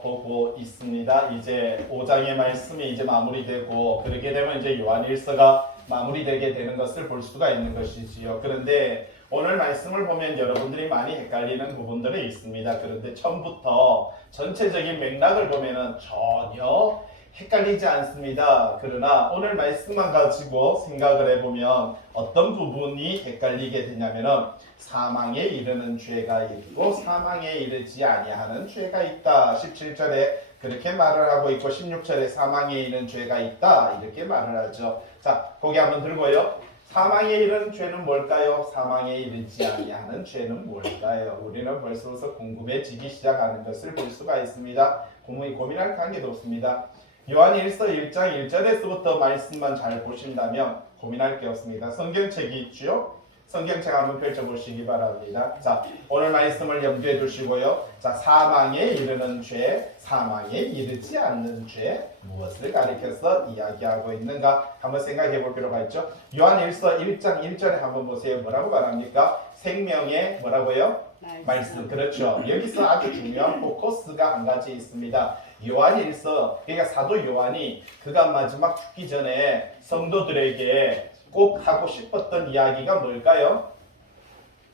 보고 있습니다. 이제 5장의 말씀이 이제 마무리되고 그렇게 되면 이제 요한일서가 마무리되게 되는 것을 볼 수가 있는 것이지요. 그런데 오늘 말씀을 보면 여러분들이 많이 헷갈리는 부분들이 있습니다. 그런데 처음부터 전체적인 맥락을 보면은 전혀 헷갈리지 않습니다. 그러나 오늘 말씀만 가지고 생각을 해보면 어떤 부분이 헷갈리게 되냐면은 사망에 이르는 죄가 있고 사망에 이르지 아니하는 죄가 있다. 17절에 그렇게 말을 하고 있고 16절에 사망에 이르는 죄가 있다. 이렇게 말을 하죠. 자, 고개 한번 들고요. 사망에 이르는 죄는 뭘까요? 사망에 이르지 아니하는 죄는 뭘까요? 우리는 벌써부터 궁금해지기 시작하는 것을 볼 수가 있습니다. 고민할 관계도 없습니다. 요한일서 1장 1절에서부터 말씀만 잘 보신다면 고민할 게 없습니다. 성경책이 있죠? 성경책 한번 펼쳐보시기 바랍니다. 자, 오늘 말씀을 염두에 두시고요. 자, 사망에 이르는 죄, 사망에 이르지 않는 죄, 무엇을 가리켜서 이야기하고 있는가 한번 생각해 볼 필요가 있죠. 요한일서 1장 1절에 한번 보세요. 뭐라고 말합니까? 생명의 뭐라고요? 말씀. 그렇죠. 여기서 아주 중요한 포커스가 한 가지 있습니다. 요한일서, 그러니까 사도 요한이 그가 마지막 죽기 전에 성도들에게 꼭 하고 싶었던 이야기가 뭘까요?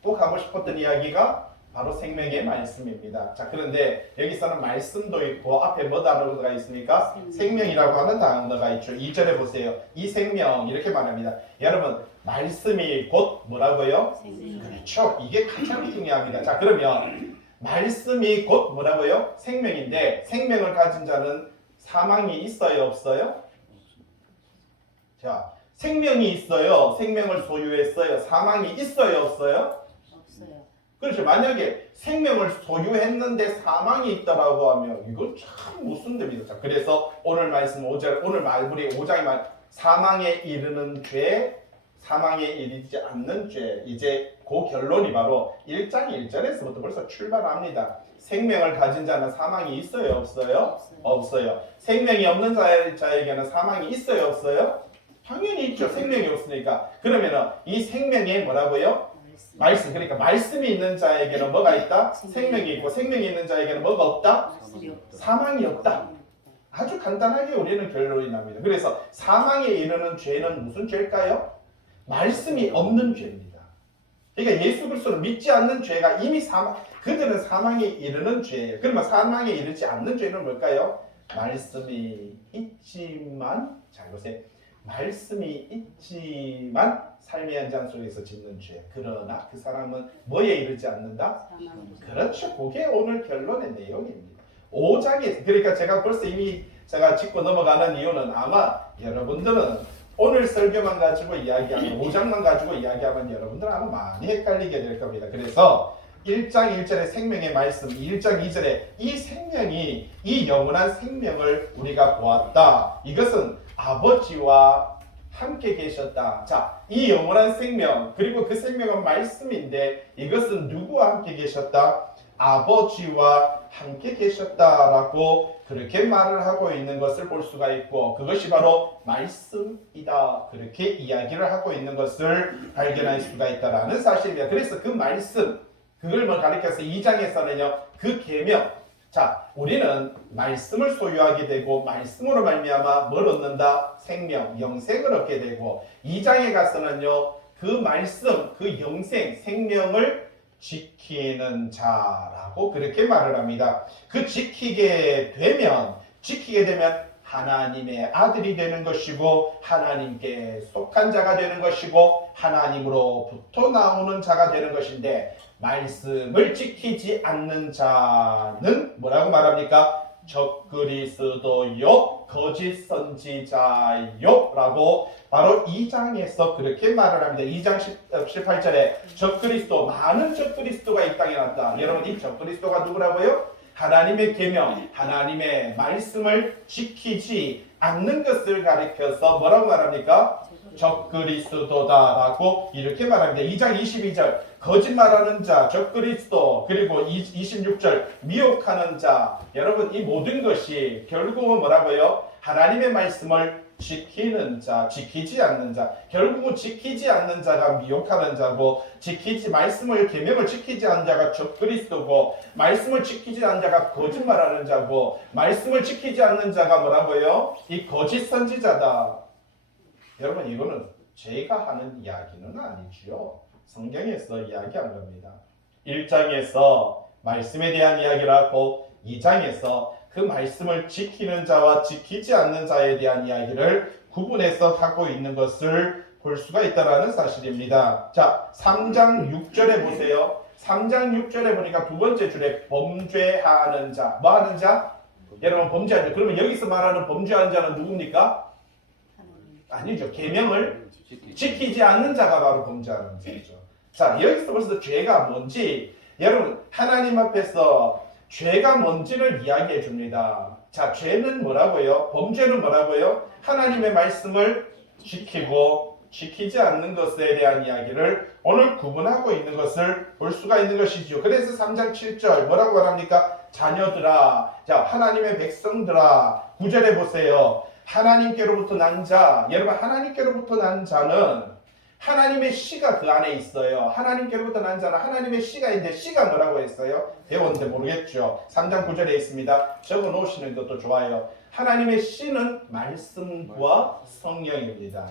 꼭 하고 싶었던 이야기가 바로 생명의 말씀입니다. 자, 그런데 여기서는 말씀도 있고 앞에 뭐 단어가 있습니까? 생명이라고 하는 단어가 있죠. 2절에 보세요. 이 생명 이렇게 말합니다. 여러분, 말씀이 곧 뭐라고요? 생명. 그렇죠. 이게 가장 중요합니다. 자, 그러면 말씀이 곧 뭐라고요? 생명인데 생명을 가진 자는 사망이 있어요, 없어요? 자, 생명이 있어요. 생명을 소유했어요. 사망이 있어요, 없어요? 없어요. 그렇죠. 만약에 생명을 소유했는데 사망이 있다라고 하면 이건 참 모순됩니다. 자, 그래서 오늘 말씀 5절, 오늘 말부리 5장의 말, 사망에 이르는 죄, 사망에 이르지 않는 죄. 이제 그 결론이 바로 1장 1절에서부터 벌써 출발합니다. 생명을 가진 자는 사망이 있어요, 없어요? 없어요. 생명이 없는 자에게는 사망이 있어요, 없어요? 당연히 있죠. 생명이 없으니까. 그러면은 이 생명에 뭐라고요? 말씀. 그러니까 말씀이 있는 자에게는 뭐가 있다? 생명이 있고 생명이 있는 자에게는 뭐가 없다? 사망이 없다. 아주 간단하게 우리는 결론이 납니다. 그래서 사망에 이르는 죄는 무슨 죄일까요? 말씀이 없는 죄입니다. 그러니까 예수 그리스도를 믿지 않는 죄가 이미 그들은 사망에 이르는 죄예요. 그러면 사망에 이르지 않는 죄는 뭘까요? 말씀이 있지만, 잘 보세요. 말씀이 있지만 삶의 현장 속에서 짓는 죄. 그러나 그 사람은 뭐에 이르지 않는다? 그렇죠. 그게 오늘 결론의 내용입니다. 5장에 그러니까 제가 벌써 이미 제가 짚고 넘어가는 이유는 아마 여러분들은 오늘 설교만 가지고 이야기하면 5장만 가지고 이야기하면 여러분들은 아마 많이 헷갈리게 될 겁니다. 그래서 1장 1절의 생명의 말씀, 1장 2절에 이 생명이 이 영원한 생명을 우리가 보았다. 이것은 아버지와 함께 계셨다. 자, 이 영원한 생명, 그리고 그 생명은 말씀인데 이것은 누구와 함께 계셨다? 아버지와 함께 계셨다라고 그렇게 말을 하고 있는 것을 볼 수가 있고 그것이 바로 말씀이다. 그렇게 이야기를 하고 있는 것을 발견할 수가 있다라는 사실입니다. 그래서 그 말씀, 그걸 뭐 가리켜서 2장에서는요. 그 계명. 자, 우리는 말씀을 소유하게 되고 말씀으로 말미암아 뭘 얻는다? 생명, 영생을 얻게 되고 2장에 가서는요. 그 말씀, 그 영생, 생명을 지키는 자라고 그렇게 말을 합니다. 그 지키게 되면 하나님의 아들이 되는 것이고 하나님께 속한 자가 되는 것이고 하나님으로부터 나오는 자가 되는 것인데 말씀을 지키지 않는 자는 뭐라고 말합니까? 적그리스도요 거짓 선지자요 라고 바로 2장에서 그렇게 말을 합니다. 2장 18절에 적그리스도, 많은 적그리스도가 이 땅에 났다. 여러분 이 적그리스도가 누구라고요? 하나님의 계명, 하나님의 말씀을 지키지 않는 것을 가리켜서 뭐라고 말합니까? 적그리스도다라고 이렇게 말합니다. 2장 22절 거짓말하는 자, 적그리스도, 그리고 26절 미혹하는 자. 여러분 이 모든 것이 결국은 뭐라고요? 하나님의 말씀을 지키는 자, 지키지 않는 자. 결국은 지키지 않는 자가 미혹하는 자고, 말씀을 계명을 지키지 않는 자가 적그리스도고, 말씀을 지키지 않는 자가 거짓말하는 자고, 말씀을 지키지 않는 자가 뭐라고요? 이 거짓 선지자다. 여러분, 이거는 제가 하는 이야기는 아니지요. 성경에서 이야기한 겁니다. 1장에서 말씀에 대한 이야기를 하고 2장에서 그 말씀을 지키는 자와 지키지 않는 자에 대한 이야기를 구분해서 하고 있는 것을 볼 수가 있다는 사실입니다. 자, 3장 6절에 보세요. 3장 6절에 보니까 두 번째 줄에 범죄하는 자. 뭐 하는 자? 여러분, 범죄하는 자. 그러면 여기서 말하는 범죄하는 자는 누굽니까? 아니죠. 계명을 지키지 않는 자가 바로 범죄하는 자죠. 자, 여기서 벌써 죄가 뭔지, 여러분, 하나님 앞에서 죄가 뭔지를 이야기해 줍니다. 자, 죄는 뭐라고요? 범죄는 뭐라고요? 하나님의 말씀을 지키고 지키지 않는 것에 대한 이야기를 오늘 구분하고 있는 것을 볼 수가 있는 것이죠. 그래서 3장 7절 뭐라고 말합니까? 자녀들아, 자, 하나님의 백성들아, 9절에 보세요. 하나님께로부터 난 자, 여러분, 하나님께로부터 난 자는 하나님의 씨가 그 안에 있어요. 하나님께로부터 난 자는 하나님의 씨가 있는데, 씨가 뭐라고 했어요? 배웠는데 모르겠죠. 3장 9절에 있습니다. 적어 놓으시는 것도 좋아요. 하나님의 씨는 말씀과 성령입니다.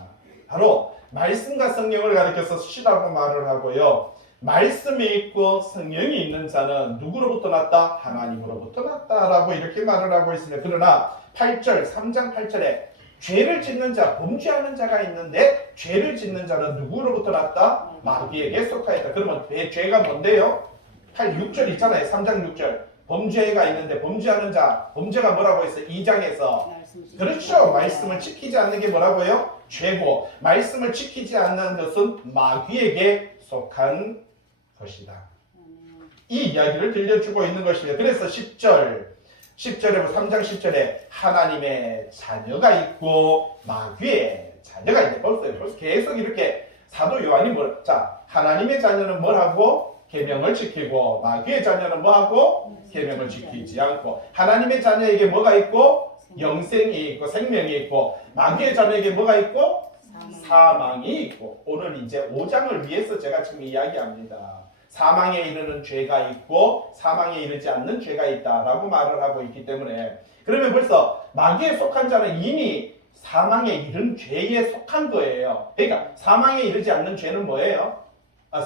바로 말씀과 성령을 가리켜서 씨라고 말을 하고요. 말씀이 있고 성령이 있는 자는 누구로부터 났다? 하나님으로부터 났다라고 이렇게 말을 하고 있습니다. 그러나 8절, 3장 8절에 죄를 짓는 자, 범죄하는 자가 있는데, 죄를 짓는 자는 누구로부터 났다? 마귀에게 속하였다. 그러면 죄가 뭔데요? 6절 있잖아요. 3장 6절. 범죄가 있는데 범죄하는 자, 범죄가 뭐라고 했어요? 2장에서. 그렇죠. 말씀을 지키지 않는 게 뭐라고요? 죄고, 말씀을 지키지 않는 것은 마귀에게 속한 것이다. 이 이야기를 들려주고 있는 것입니다. 그래서 10절에 3장 10절에 하나님의 자녀가 있고 마귀의 자녀가 있네. 벌써 계속 이렇게 사도 요한이 자, 하나님의 자녀는 뭘 하고? 계명을 지키고, 마귀의 자녀는 뭐 하고? 계명을 지키지 않고. 하나님의 자녀에게 뭐가 있고? 영생이 있고 생명이 있고, 마귀의 자녀에게 뭐가 있고? 사망이 있고. 오늘 이제 5장을 위해서 제가 지금 이야기합니다. 사망에 이르는 죄가 있고 사망에 이르지 않는 죄가 있다라고 말을 하고 있기 때문에, 그러면 벌써 마귀에 속한 자는 이미 사망에 이른 죄에 속한 거예요. 그러니까 사망에 이르지 않는 죄는 뭐예요?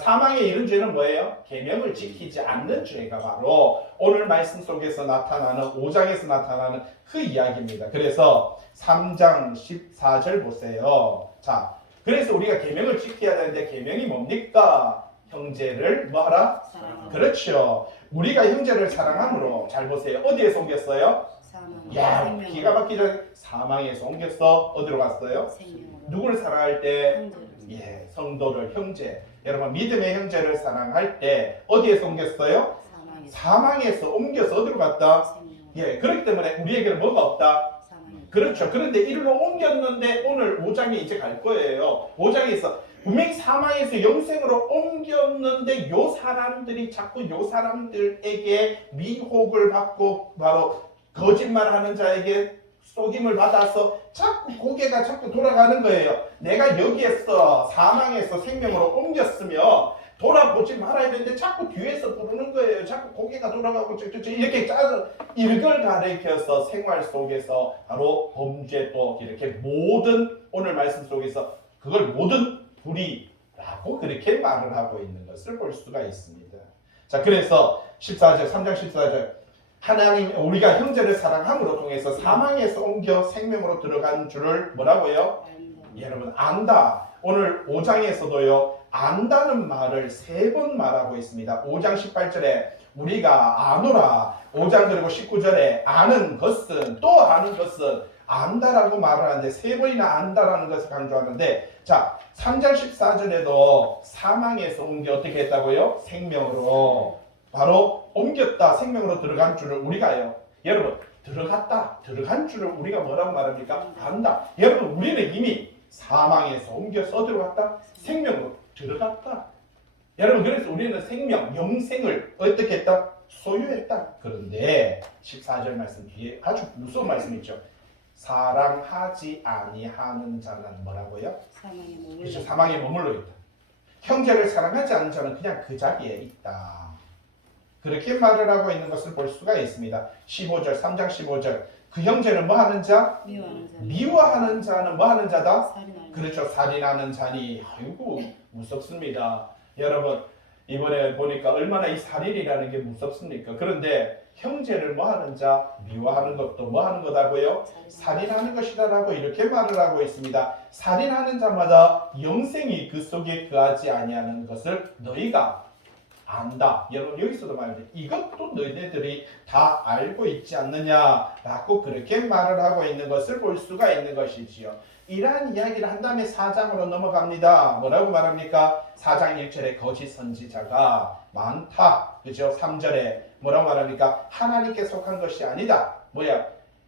사망에 이른 죄는 뭐예요? 계명을 지키지 않는 죄가 바로 오늘 말씀 속에서 나타나는 5장에서 나타나는 그 이야기입니다. 그래서 3장 14절 보세요. 자, 그래서 우리가 계명을 지켜야 되는데 계명이 뭡니까? 형제를 뭐하라? 사랑하라. 그렇죠. 우리가 형제를 사랑함으로, 잘 보세요. 어디에서 옮겼어요? 야, 기가 막히죠. 사망에서 옮겼어. 어디로 갔어요? 생명으로. 누구를 사랑할 때? 형제를. 성도를, 형제. 여러분, 믿음의 형제를 사랑할 때 어디에서 옮겼어요? 사망에서 옮겨서 어디로 갔다? 생명으로. 그렇기 때문에 우리에게는 뭐가 없다? 그렇죠. 그런데 이리로 옮겼는데 오늘 5장에 이제 갈 거예요. 5장에서 분명히 사망에서 영생으로 옮겼는데 요 사람들이 자꾸 요 사람들에게 미혹을 받고 바로 거짓말하는 자에게 속임을 받아서 자꾸 고개가 자꾸 돌아가는 거예요. 내가 여기에서 사망에서 생명으로 옮겼으며 돌아보지 말아야 되는데 자꾸 뒤에서 부르는 거예요. 자꾸 고개가 돌아가고 이렇게 짜서 일걸 가리켜서 생활 속에서 바로 범죄 또 이렇게 모든 오늘 말씀 속에서 그걸 모든 불의라고 그렇게 말을 하고 있는 것을 볼 수가 있습니다. 자, 그래서 14절, 3장 14절 하나님, 우리가 형제를 사랑함으로 통해서 사망에서 옮겨 생명으로 들어간 줄을 뭐라고요? 여러분, 안다. 오늘 5장에서도요, 안다는 말을 3번 말하고 있습니다. 5장 18절에 우리가 아노라, 5장 그리고 19절에 아는 것은, 또 아는 것은 안다라고 말을 하는데 3번이나 안다라는 것을 강조하는데, 자, 3장 14절에도 사망에서 옮겨 어떻게 했다고요? 생명으로. 바로 옮겼다, 생명으로 들어간 줄을 우리가요. 여러분, 들어간 줄을 우리가 뭐라고 말합니까? 안다. 여러분, 우리는 이미 사망에서 옮겨서 어디로 갔다? 생명으로 들어갔다. 여러분, 그래서 우리는 생명, 영생을 어떻게 했다? 소유했다. 그런데 14절 말씀 뒤에 아주 무서운 말씀이 있죠. 사랑하지 아니하는 자는 뭐라고요? 사망에 머물러 그렇죠. 사망에 머물러 있다. 형제를 사랑하지 않는 자는 그냥 그 자리에 있다. 그렇게 말을 하고 있는 것을 볼 수가 있습니다. 15절, 3장 15절. 그 형제는 뭐 하는 자? 미워하는 자. 미워하는 자는 뭐 하는 자다? 살인하는 그렇죠. 살인하는 자니. 아이고 무섭습니다. 여러분 이번에 보니까 얼마나 이 살인이라는 게 무섭습니까? 그런데 형제를 뭐 하는 자? 미워하는 것도 뭐 하는 거다고요? 살인하는 것이다라고 이렇게 말을 하고 있습니다. 살인하는 자마다 영생이 그 속에 거하지 아니하는 것을 너희가 안다. 여러분 여기서도 말이죠. 이것도 너희들이 다 알고 있지 않느냐라고 그렇게 말을 하고 있는 것을 볼 수가 있는 것이지요. 이러한 이야기를 한 다음에 4장으로 넘어갑니다. 뭐라고 말합니까? 4장 1절에 거짓 선지자가 많다. 그죠? 3절에 뭐라고 말합니까? 하나님께 속한 것이 아니다. 뭐야?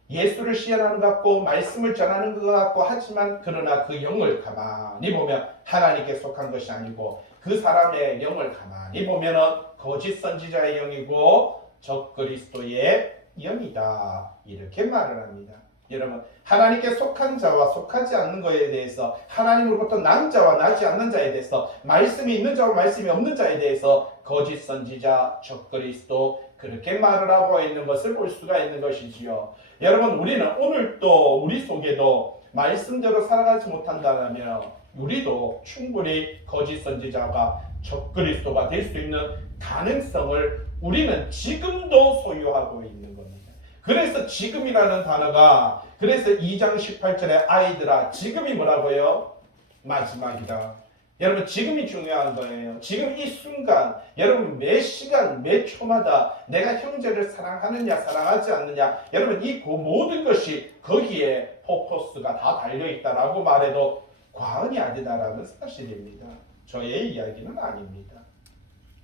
예수를 시연하는 것 같고 말씀을 전하는 것 같고 하지만 그러나 그 영을 가만히 보면 하나님께 속한 것이 아니고 그 사람의 영을 가만히 보면은 거짓 선지자의 영이고 적그리스도의 영이다. 이렇게 말을 합니다. 여러분 하나님께 속한 자와 속하지 않는 것에 대해서 하나님으로부터 난 자와 나지 않는 자에 대해서 말씀이 있는 자와 말씀이 없는 자에 대해서 거짓 선지자, 적그리스도 그렇게 말을 하고 있는 것을 볼 수가 있는 것이지요. 여러분 우리는 오늘 또 우리 속에도 말씀대로 살아가지 못한다면 우리도 충분히 거짓 선지자가 적그리스도가 될 수 있는 가능성을 우리는 지금도 소유하고 있는 겁니다. 그래서 지금이라는 단어가 그래서 2장 18절에 아이들아 지금이 뭐라고요? 마지막이다. 여러분 지금이 중요한 거예요. 지금 이 순간 여러분 매 시간 매 초마다 내가 형제를 사랑하느냐 사랑하지 않느냐 여러분 이 모든 것이 거기에 포커스가 다 달려있다라고 말해도 과언이 아니다라는 사실입니다. 저의 이야기는 아닙니다.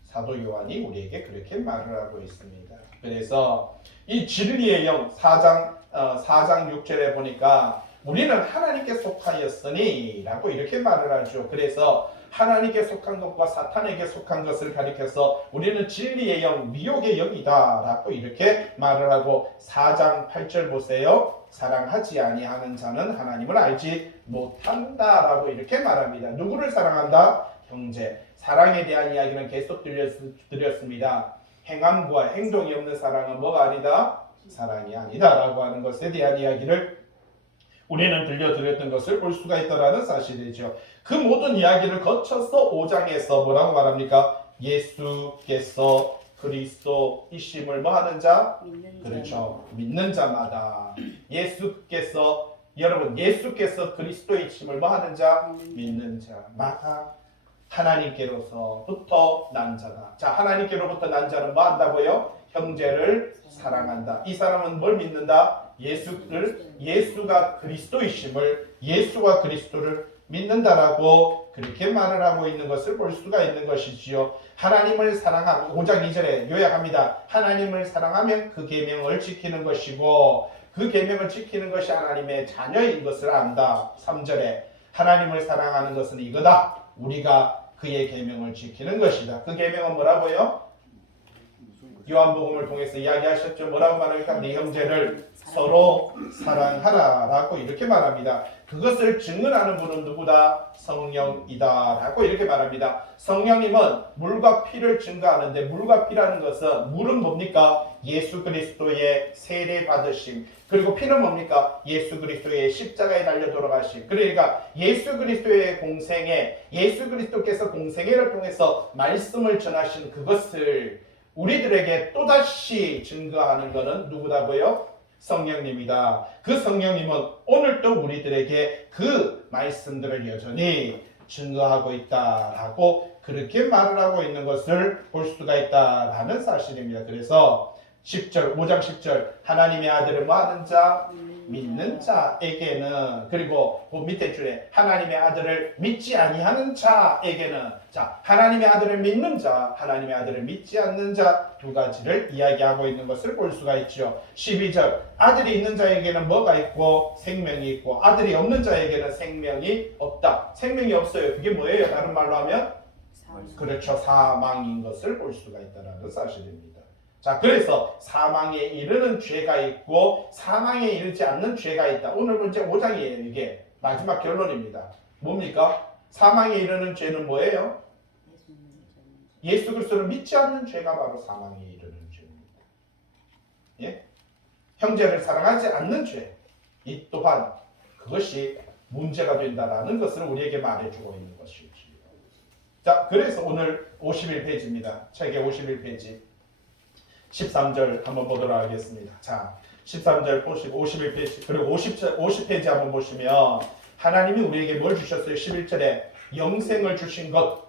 사도 요한이 우리에게 그렇게 말을 하고 있습니다. 그래서 이 진리의 영 4장 6절에 보니까 우리는 하나님께 속하였으니 라고 이렇게 말을 하죠. 그래서 하나님께 속한 것과 사탄에게 속한 것을 가리켜서 우리는 진리의 영, 미혹의 영이다 라고 이렇게 말을 하고 4장 8절 보세요. 사랑하지 아니하는 자는 하나님을 알지 못한다 라고 이렇게 말합니다. 누구를 사랑한다? 형제. 사랑에 대한 이야기는 계속 드렸습니다. 행함과 행동이 없는 사랑은 뭐가 아니다? 사랑이 아니다 라고 하는 것에 대한 이야기를 우리는 들려드렸던 것을 볼 수가 있다는 사실이죠. 그 모든 이야기를 거쳐서 5장에서 뭐라고 말합니까? 예수께서 그리스도이심을 뭐 하는 자? 그렇죠. 믿는 자마다 예수께서 여러분 예수께서 그리스도이심을 뭐 하는 자? 믿는 자마다 하나님께로서부터 난 자다. 자, 하나님께로부터 난 자는 뭐 한다고요? 형제를 사랑한다. 이 사람은 뭘 믿는다? 예수가 그리스도이심을 예수와 그리스도를 믿는다라고 그렇게 말을 하고 있는 것을 볼 수가 있는 것이지요. 하나님을 사랑하고 5장 2절에 요약합니다. 하나님을 사랑하면 그 계명을 지키는 것이고 그 계명을 지키는 것이 하나님의 자녀인 것을 안다. 3절에 하나님을 사랑하는 것은 이거다. 우리가 그의 계명을 지키는 것이다. 그 계명은 뭐라고요? 요한복음을 통해서 이야기하셨죠. 뭐라고 말합니까? 네 형제를 서로 사랑하라 라고 이렇게 말합니다. 그것을 증언하는 분은 누구다? 성령이다 라고 이렇게 말합니다. 성령님은 물과 피를 증거하는데 물과 피라는 것은 물은 뭡니까? 예수 그리스도의 세례 받으심. 그리고 피는 뭡니까? 예수 그리스도의 십자가에 달려 돌아가심. 그러니까 예수 그리스도의 공생애, 예수 그리스도께서 공생애를 통해서 말씀을 전하신 그것을 우리들에게 또다시 증거하는 것은 누구다고요? 성령님이다. 그 성령님은 오늘도 우리들에게 그 말씀들을 여전히 증거하고 있다라고 그렇게 말을 하고 있는 것을 볼 수가 있다라는 사실입니다. 그래서 10절, 5장 10절 하나님의 아들을 뭐 하는 자? 믿는 자에게는 그리고 그 밑에 줄에 하나님의 아들을 믿지 아니하는 자에게는 자 하나님의 아들을 믿는 자, 하나님의 아들을 믿지 않는 자 두 가지를 이야기하고 있는 것을 볼 수가 있죠. 12절 아들이 있는 자에게는 뭐가 있고 생명이 있고 아들이 없는 자에게는 생명이 없다. 생명이 없어요. 그게 뭐예요? 다른 말로 하면 그렇죠. 사망인 것을 볼 수가 있다는 사실입니다. 자, 그래서 사망에 이르는 죄가 있고 사망에 이르지 않는 죄가 있다. 오늘 문제 5장이에요. 이게 마지막 결론입니다. 뭡니까? 사망에 이르는 죄는 뭐예요? 예수 그리스도를 믿지 않는 죄가 바로 사망에 이르는 죄입니다. 예? 형제를 사랑하지 않는 죄, 이 또한 그것이 문제가 된다라는 것을 우리에게 말해주고 있는 것이지요. 자, 그래서 오늘 51페이지입니다. 책의 51페이지 13절 한번 보도록 하겠습니다. 자, 13절 보시고 51페이지 그리고 50페이지 한번 보시면 하나님이 우리에게 뭘 주셨어요? 11절에 영생을 주신 것,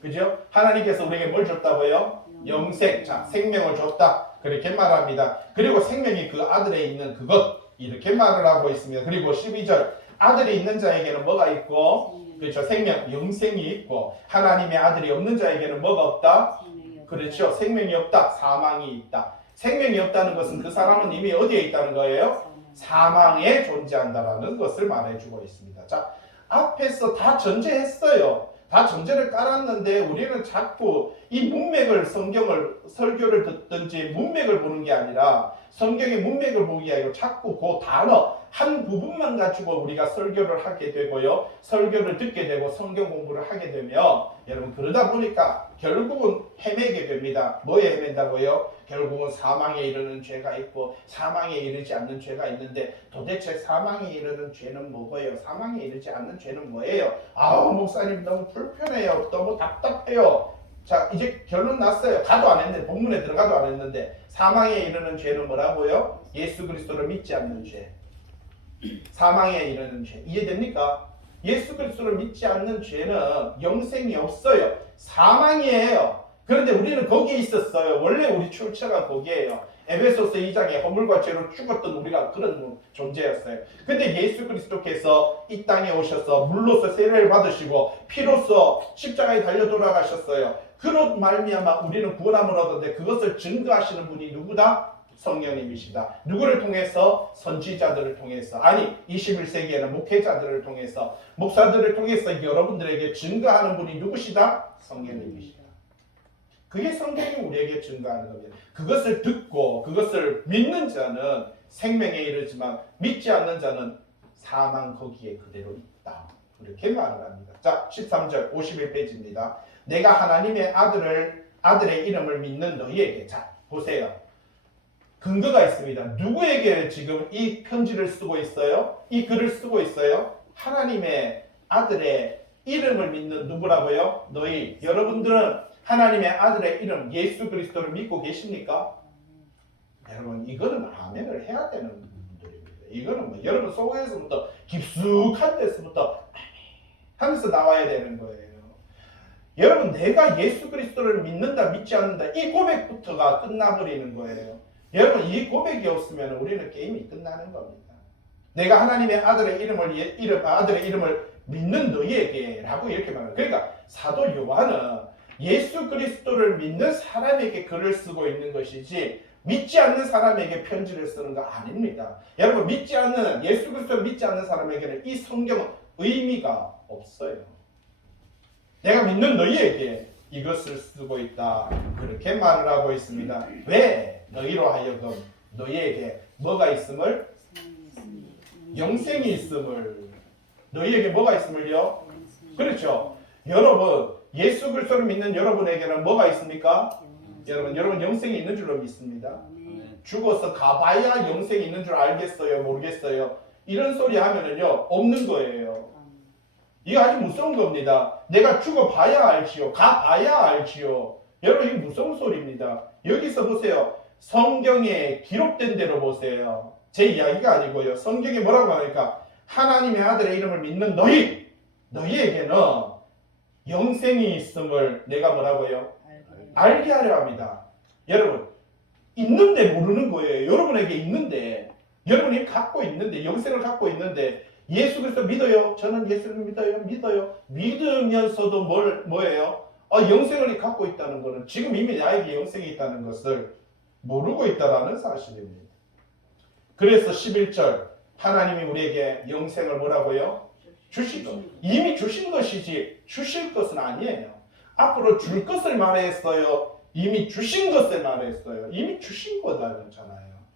그죠? 하나님께서 우리에게 뭘 줬다고요? 영생, 자, 생명을 줬다, 그렇게 말합니다. 그리고 생명이 그 아들에 있는 그것, 이렇게 말을 하고 있습니다. 그리고 12절, 아들이 있는 자에게는 뭐가 있고, 그렇죠, 생명, 영생이 있고, 하나님의 아들이 없는 자에게는 뭐가 없다? 그렇죠, 생명이 없다, 사망이 있다. 생명이 없다는 것은 그 사람은 이미 어디에 있다는 거예요? 사망에 존재한다라는 것을 말해주고 있습니다. 자, 앞에서 다 전제했어요. 다 전제를 깔았는데 우리는 자꾸 이 문맥을, 설교를 듣든지 문맥을 보는 게 아니라 성경의 문맥을 보기 아니고 자꾸 그 단어 한 부분만 가지고 우리가 설교를 하게 되고요, 설교를 듣게 되고 성경 공부를 하게 되면 여러분 그러다 보니까 결국은 헤매게 됩니다. 뭐에 헤맨다고요? 결국은 사망에 이르는 죄가 있고 사망에 이르지 않는 죄가 있는데 도대체 사망에 이르는 죄는 뭐고요? 사망에 이르지 않는 죄는 뭐예요? 아우 목사님 너무 불편해요. 너무 답답해요. 자, 이제 결론 났어요. 가도 안 했는데, 본문에 들어가도 안 했는데 사망에 이르는 죄는 뭐라고요? 예수 그리스도를 믿지 않는 죄. 사망에 이르는 죄. 이해됩니까? 예수 그리스도를 믿지 않는 죄는 영생이 없어요. 사망이에요. 그런데 우리는 거기에 있었어요. 원래 우리 출처가 거기에요. 에베소서 2장에 허물과 죄로 죽었던 우리가 그런 존재였어요. 근데 예수 그리스도께서 이 땅에 오셔서 물로서 세례를 받으시고 피로써 십자가에 달려 돌아가셨어요. 그런 말미암아 우리는 구원함을 얻었는데 그것을 증거하시는 분이 누구다? 성령님이시다. 누구를 통해서? 선지자들을 통해서. 아니 21세기에는 목회자들을 통해서, 목사들을 통해서 여러분들에게 증거하는 분이 누구시다? 성령님이시다. 그게 성경이 우리에게 증거하는 겁니다. 그것을 듣고 그것을 믿는 자는 생명에 이르지만 믿지 않는 자는 사망 거기에 그대로 있다. 그렇게 말을 합니다. 자, 13절 51페이지입니다. 내가 하나님의 아들의 이름을 믿는 너희에게. 자, 보세요. 근거가 있습니다. 누구에게 지금 이 편지를 쓰고 있어요? 이 글을 쓰고 있어요? 하나님의 아들의 이름을 믿는 누구라고요? 너희. 여러분들은 하나님의 아들의 이름 예수 그리스도를 믿고 계십니까? 여러분 이거는 아멘을 해야 되는 분들입니다. 이거는 뭐 여러분 속에서부터 깊숙한 데서부터 하면서 나와야 되는 거예요. 여러분 내가 예수 그리스도를 믿는다 믿지 않는다 이 고백부터가 끝나버리는 거예요. 여러분 이 고백이 없으면 우리는 게임이 끝나는 겁니다. 내가 하나님의 아들의 이름을 믿는 너희에게 라고 이렇게 말해요. 그러니까 사도 요한은 예수 그리스도를 믿는 사람에게 글을 쓰고 있는 것이지 믿지 않는 사람에게 편지를 쓰는 거 아닙니다. 여러분 예수 그리스도를 믿지 않는 사람에게는 이 성경은 의미가 없어요. 내가 믿는 너희에게 이것을 쓰고 있다. 그렇게 말을 하고 있습니다. 왜? 너희로 하여금 너희에게 뭐가 있음을? 영생이 있음을. 너희에게 뭐가 있음을요? 그렇죠. 여러분 예수 그리스도를 믿는 여러분에게는 뭐가 있습니까? 여러분 영생이 있는 줄로 믿습니다. 죽어서 가봐야 영생이 있는 줄 알겠어요? 모르겠어요? 이런 소리 하면은요 없는 거예요. 이거 아주 무서운 겁니다. 내가 죽어봐야 알지요. 가봐야 알지요. 여러분 이게 무서운 소리입니다. 여기서 보세요. 성경에 기록된 대로 보세요. 제 이야기가 아니고요. 성경에 뭐라고 하니까 하나님의 아들의 이름을 믿는 너희에게는 영생이 있음을 내가 뭐라고요? 알게 하려 합니다. 여러분 있는데 모르는 거예요. 여러분에게 있는데, 여러분이 갖고 있는데, 영생을 갖고 있는데 예수 그리스도 믿어요? 저는 예수를 믿어요. 믿으면서도 뭐예요? 영생을 갖고 있다는 것은 지금 이미 나에게 영생이 있다는 것을 모르고 있다는 사실입니다. 그래서 11절 하나님이 우리에게 영생을 뭐라고요? 주신 것. 이미 주신 것이지 주실 것은 아니에요. 앞으로 줄 것을 말했어요? 이미 주신 것을 말했어요. 이미 주신 거잖아요.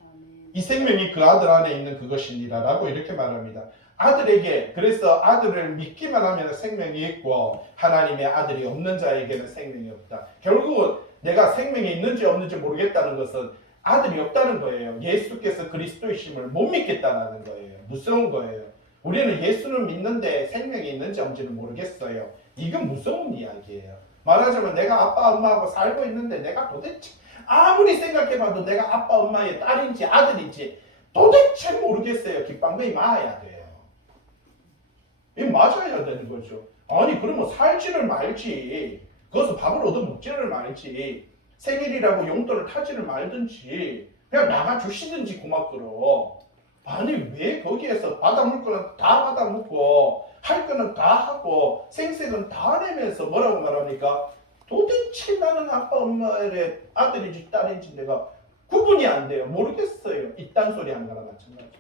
아멘. 이 생명이 그 아들 안에 있는 그것이니라라고 이렇게 말합니다. 아들에게 그래서 아들을 믿기만 하면 생명이 있고 하나님의 아들이 없는 자에게는 생명이 없다. 결국은 내가 생명이 있는지 없는지 모르겠다는 것은 아들이 없다는 거예요. 예수께서 그리스도이심을 못 믿겠다는 거예요. 무서운 거예요. 우리는 예수는 믿는데 생명이 있는지 없는지는 모르겠어요. 이건 무서운 이야기예요. 말하자면 내가 아빠 엄마하고 살고 있는데 내가 도대체 아무리 생각해봐도 내가 아빠 엄마의 딸인지 아들인지 도대체 모르겠어요. 깃방정이 맞아야 돼요. 이 맞아야 되는 거죠. 아니 그러면 살지를 말지, 거기서 밥을 얻어 먹지를 말지, 생일이라고 용돈을 타지를 말든지 그냥 나가 주시든지 고맙고로. 아니 왜 거기에서 받아먹을 거는 다 받아먹고 할 거는 다 하고 생색은 다 내면서 뭐라고 말합니까? 도대체 나는 아빠 엄마의 아들인지 딸인지 내가 구분이 안 돼요. 모르겠어요. 이딴 소리 하는 거랑 마찬가지입니다.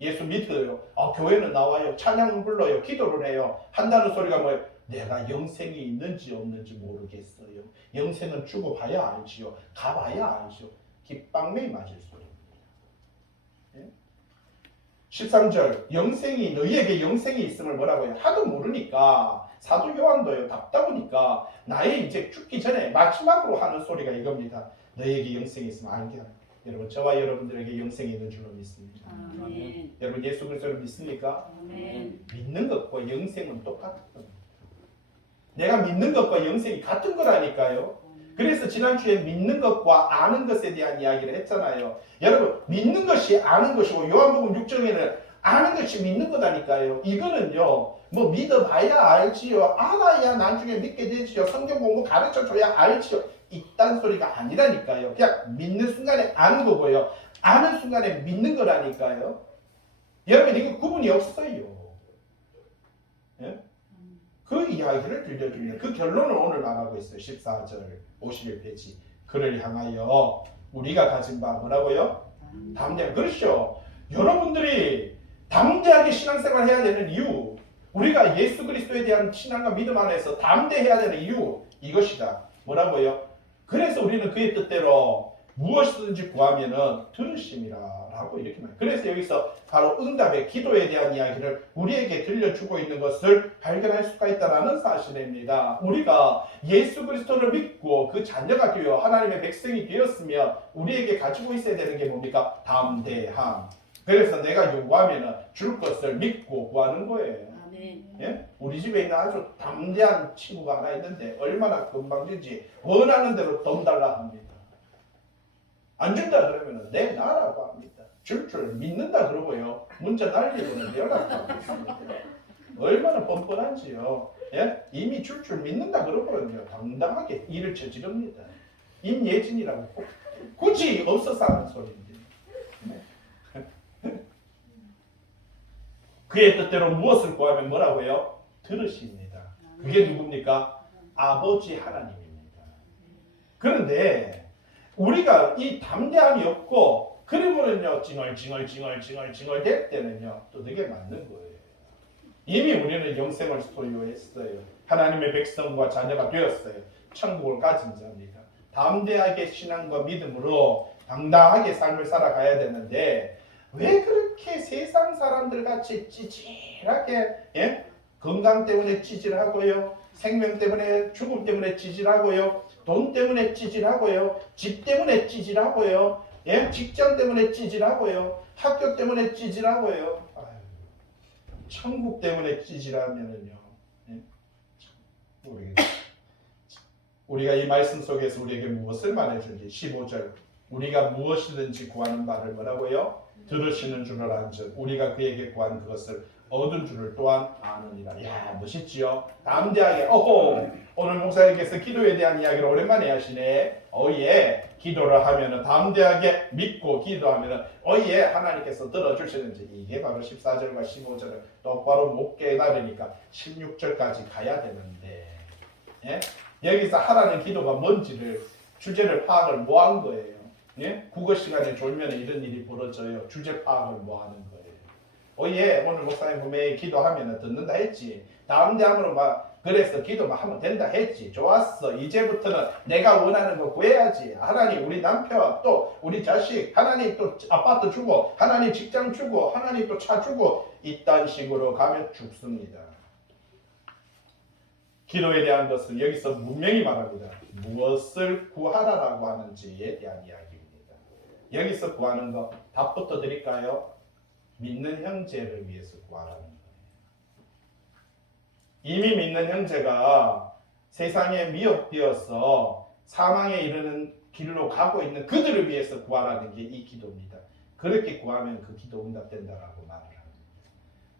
예수 믿어요. 교회는 나와요. 찬양을 불러요. 기도를 해요. 한다는 소리가 뭐예요? 내가 영생이 있는지 없는지 모르겠어요. 영생은 주고 봐야 알지요. 가봐야 알죠. 깃방맹이 맞을 소리입니다. 예? 13절 영생이 너희에게 영생이 있음을 뭐라고 해요? 하도 모르니까 사도 요한도요. 답답하니까 나의 이제 죽기 전에 마지막으로 하는 소리가 이겁니다. 너희에게 영생이 있으면 알게 하라. 여러분 저와 여러분들에게 영생이 있는 줄로 믿습니다. 아멘. 여러분 예수 그리스도를 믿습니까? 아멘. 믿는 것과 영생은 똑같은 겁니다. 내가 믿는 것과 영생이 같은 거라니까요. 그래서 지난주에 믿는 것과 아는 것에 대한 이야기를 했잖아요. 여러분 믿는 것이 아는 것이고 요한복음 6장에는 아는 것이 믿는 거다니까요. 이거는요 뭐 믿어봐야 알지요. 알아야 나중에 믿게 되지요. 성경 공부 가르쳐줘야 알지요. 이딴 소리가 아니라니까요. 그냥 믿는 순간에 아는 거고요. 아는 순간에 믿는 거라니까요. 여러분 이거 구분이 없어요. 예? 그 이야기를 들려줍니다. 그 결론을 오늘 말하고 있어요. 14절 51페이지. 그를 향하여 우리가 가진 바 뭐라고요? 담대. 그렇죠. 여러분들이 담대하게 신앙생활 해야 되는 이유, 우리가 예수 그리스도에 대한 신앙과 믿음 안에서 담대해야 되는 이유 이것이다. 뭐라고요? 그래서 우리는 그의 뜻대로 무엇이든지 구하면은 들으심이라 라고 이렇게 말해요. 그래서 여기서 바로 응답의 기도에 대한 이야기를 우리에게 들려주고 있는 것을 발견할 수가 있다는 사실입니다. 우리가 예수 그리스도를 믿고 그 자녀가 되어 하나님의 백성이 되었으면 우리에게 가지고 있어야 되는 게 뭡니까? 담대함. 그래서 내가 요구하면 줄 것을 믿고 구하는 거예요. 아멘. 예? 우리 집에 있는 아주 담대한 친구가 하나 있는데 얼마나 건방진지 원하는 대로 돈 달라 합니다. 안 준다 그러면 내놔라고 합니다. 줄 믿는다 그러고요. 문자 날리고는 연락하고 있습니다. 얼마나 뻔뻔한지요. 예? 이미 줄 믿는다 그러고는요. 당당하게 일을 저지릅니다. 임예진이라고 굳이 없어서 하는 소리인데. 그의 뜻대로 무엇을 구하면 뭐라고요? 들으십니다. 그게 누굽니까? 아버지 하나님입니다. 그런데 우리가 이 담대함이 없고 그러면은요 징얼징얼 될 때는요 도둑에 맞는 거예요. 이미 우리는 영생을 소유했어요. 하나님의 백성과 자녀가 되었어요. 천국을 가진 자입니다. 담대하게 신앙과 믿음으로 당당하게 삶을 살아가야 되는데 왜 그렇게 세상 사람들 같이 찌질하게 건강 때문에 찌질하고요. 생명 때문에 죽음 때문에 찌질하고요. 돈 때문에 찌질하고요. 집 때문에 찌질하고요. 직장 때문에 찌질하고요. 학교 때문에 찌질하고요. 천국 때문에 찌질하면은요. 우리가 이 말씀 속에서 우리에게 무엇을 말해준지 15절 우리가 무엇이든지 구하는 바를 뭐라고요? 들으시는 줄을 안즉 우리가 그에게 구한 그것을 얻은 줄을 또한 아느니라. 야 멋있지요? 담대하게 오늘 목사님께서 기도에 대한 이야기를 오랜만에 하시네. 예 기도를 하면은 담대하게 믿고 기도하면은 예 하나님께서 들어주시는지 이게 바로 14절과 15절을 똑바로 못 깨달으니까 16절까지 가야 되는데 여기서 하라는 기도가 뭔지를 주제를 파악을 뭐 한 거예요. 국어 시간에 졸면 이런 일이 벌어져요. 주제 파악을 뭐 하는 거예요. 오늘 목사님 분명히 기도하면 듣는다 했지. 담대함으로 막 그래서 기도만 하면 된다 했지. 좋았어. 이제부터는 내가 원하는 거 구해야지. 하나님 우리 남편 또 우리 자식 하나님 또 아파트 주고 하나님 직장 주고 하나님 또 차 주고 이딴 식으로 가면 죽습니다. 기도에 대한 것은 여기서 분명히 말합니다. 무엇을 구하라라고 하는지에 대한 이야기입니다. 여기서 구하는 거 답부터 드릴까요? 믿는 형제를 위해서 구하라는 거예요. 이미 믿는 형제가 세상에 미혹되어서 사망에 이르는 길로 가고 있는 그들을 위해서 구하라는 게 이 기도입니다. 그렇게 구하면 그 기도 응답된다라고 말을 합니다.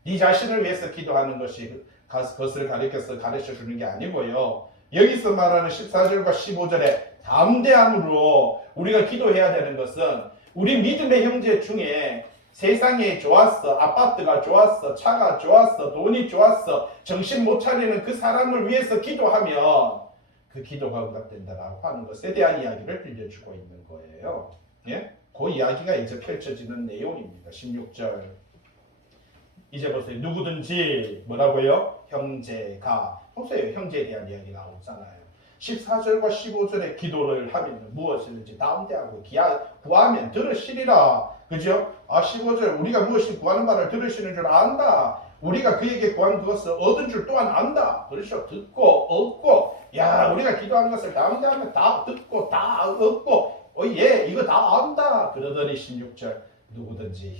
네 자신을 위해서 기도하는 것이 그것을 가르쳐 주는 게 아니고요. 여기서 말하는 14절과 15절에 담대함으로 우리가 기도해야 되는 것은 우리 믿음의 형제 중에 세상이 좋았어, 아파트가 좋았어, 차가 좋았어, 돈이 좋았어, 정신 못 차리는 그 사람을 위해서 기도하면 그 기도가 응답된다라고 하는 것에 대한 이야기를 들려주고 있는 거예요. 예? 그 이야기가 이제 펼쳐지는 내용입니다. 16절 이제 보세요. 누구든지 뭐라고요? 형제가 보세요. 형제에 대한 이야기 나오잖아요. 14절과 15절에 기도를 하면 무엇이든지 담대하고 구하면 들으시리라. 그죠? 15절 우리가 무엇을 구하는 바를 들으시는 줄 안다. 우리가 그에게 구한 그것을 얻은 줄 또한 안다. 그렇죠? 듣고 얻고 야 우리가 기도하는 것을 담대하면 다 듣고 다 얻고 예 이거 다 안다. 그러더니 16절 누구든지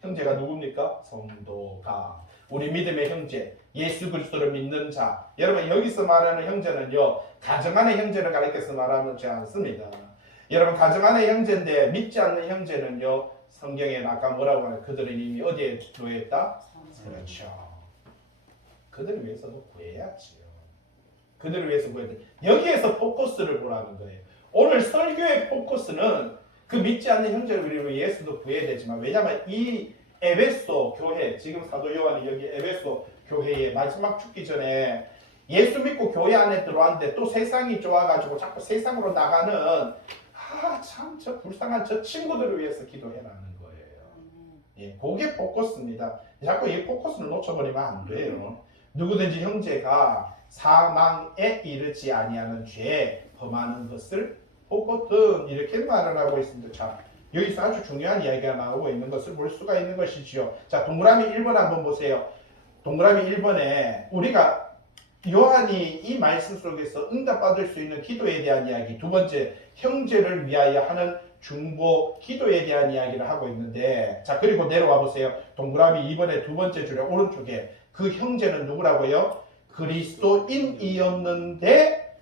형제가 누굽니까? 성도가 우리 믿음의 형제 예수 그리스도를 믿는 자. 여러분 여기서 말하는 형제는요 가정안의 형제를 가리켜서 말하지 않습니다. 여러분 가정안의 형제인데 믿지 않는 형제는요 성경에 아까 뭐라고 하냐 그들은 이미 어디에 놓여있다? 그렇죠. 그들을 위해서도 구해야지요. 그들을 위해서 구해야 돼. 여기에서 포커스를 보라는 거예요. 오늘 설교의 포커스는 그 믿지 않는 형제를 위해서 예수도 구해야 되지만 왜냐하면 이 에베소 교회 지금 사도 요한이 여기 에베소 교회의 마지막 죽기 전에 예수 믿고 교회 안에 들어왔는데 또 세상이 좋아가지고 자꾸 세상으로 나가는 참 저 불쌍한 저 친구들을 위해서 기도해라는 거예요. 예, 그게 포커스입니다. 자꾸 이 포커스를 놓쳐버리면 안 돼요. 누구든지 형제가 사망에 이르지 아니하는 죄에 범하는 것을 보거든 이렇게 말을 하고 있습니다. 자, 여기서 아주 중요한 이야기가 나오고 있는 것을 볼 수가 있는 것이지요. 자, 동그라미 1번 한번 보세요. 동그라미 1번에 우리가 요한이 이 말씀 속에서 응답받을 수 있는 기도에 대한 이야기, 두 번째 형제를 위하여 하는 중보 기도에 대한 이야기를 하고 있는데 자 그리고 내려와 보세요. 동그라미 2번의 두 번째 줄에 오른쪽에 그 형제는 누구라고요? 그리스도인이었는데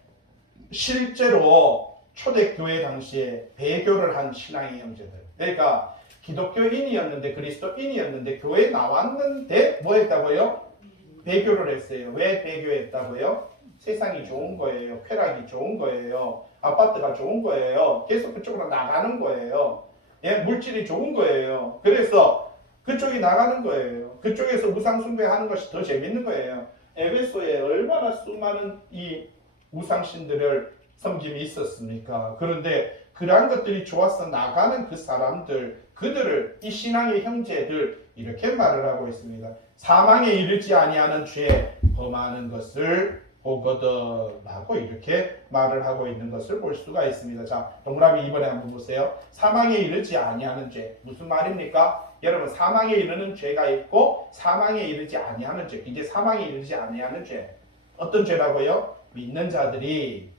실제로 초대교회 당시에 배교를 한 신앙의 형제들. 그러니까 기독교인이었는데 그리스도인이었는데 교회에 나왔는데 뭐 했다고요? 배교를 했어요. 왜 배교했다고요? 세상이 좋은 거예요. 쾌락이 좋은 거예요. 아파트가 좋은 거예요. 계속 그쪽으로 나가는 거예요. 예, 물질이 좋은 거예요. 그래서 그쪽이 나가는 거예요. 그쪽에서 우상 숭배하는 것이 더 재밌는 거예요. 에베소에 얼마나 수많은 이 우상신들을 섬김이 있었습니까? 그런데 그러한 것들이 좋아서 나가는 그 사람들, 그들을 이 신앙의 형제들 이렇게 말을 하고 있습니다. 사망에 이르지 아니하는 죄 범하는 것을 보거든 라고 이렇게 말을 하고 있는 것을 볼 수가 있습니다. 자, 동그라미 2번에 한번 보세요. 사망에 이르지 아니하는 죄 무슨 말입니까? 여러분 사망에 이르는 죄가 있고 사망에 이르지 아니하는 죄. 이제 사망에 이르지 아니하는 죄 어떤 죄라고요? 믿는 자들이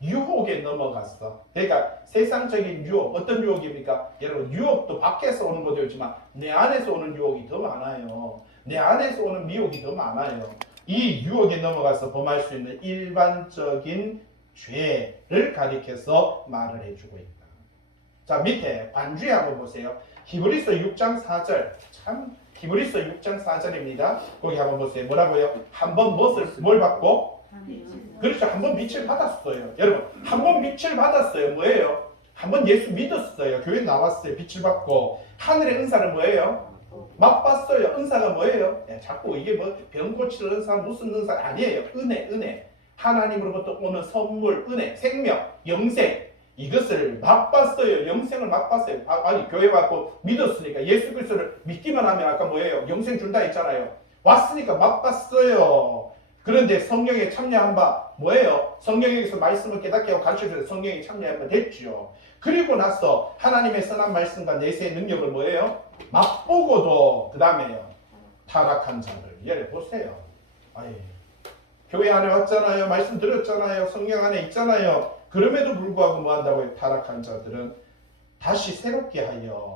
유혹에 넘어갔어. 그러니까 세상적인 유혹, 어떤 유혹입니까? 여러분 유혹도 밖에서 오는 것도 있지만 내 안에서 오는 유혹이 더 많아요. 내 안에서 오는 미혹이 더 많아요. 이 유혹에 넘어가서 범할 수 있는 일반적인 죄를 가리켜서 말을 해주고 있다. 자 밑에 반주에 한번 보세요. 히브리서 6장 4절 참 히브리서 6장 4절입니다. 거기 한번 보세요. 뭐라고요? 한번 뭘 받고? 그렇죠. 한번 빛을 받았어요. 여러분 한번 빛을 받았어요. 뭐예요? 한번 예수 믿었어요. 교회 나왔어요. 빛을 받고 하늘의 은사는 뭐예요? 맛봤어요. 은사가 뭐예요? 자꾸 이게 뭐 병 고치는 은사 무슨 은사 아니에요. 은혜 하나님으로부터 오는 선물 은혜 생명 영생 이것을 맛봤어요. 영생을 맛봤어요. 아니 교회 왔고 믿었으니까 예수 그리스도를 믿기만 하면 아까 뭐예요? 영생 준다 했잖아요. 왔으니까 맛봤어요. 그런데 성령에 참여한 바 뭐예요? 성령에게서 말씀을 깨닫게 하고 가르쳐줘서 성령에 참여하면 됐죠. 그리고 나서 하나님의 선한 말씀과 내세의 능력을 뭐예요? 맛보고도 그 다음에요. 타락한 자들. 예를 보세요. 아이, 교회 안에 왔잖아요. 말씀 들었잖아요. 성령 안에 있잖아요. 그럼에도 불구하고 뭐 한다고요? 타락한 자들은 다시 새롭게 하여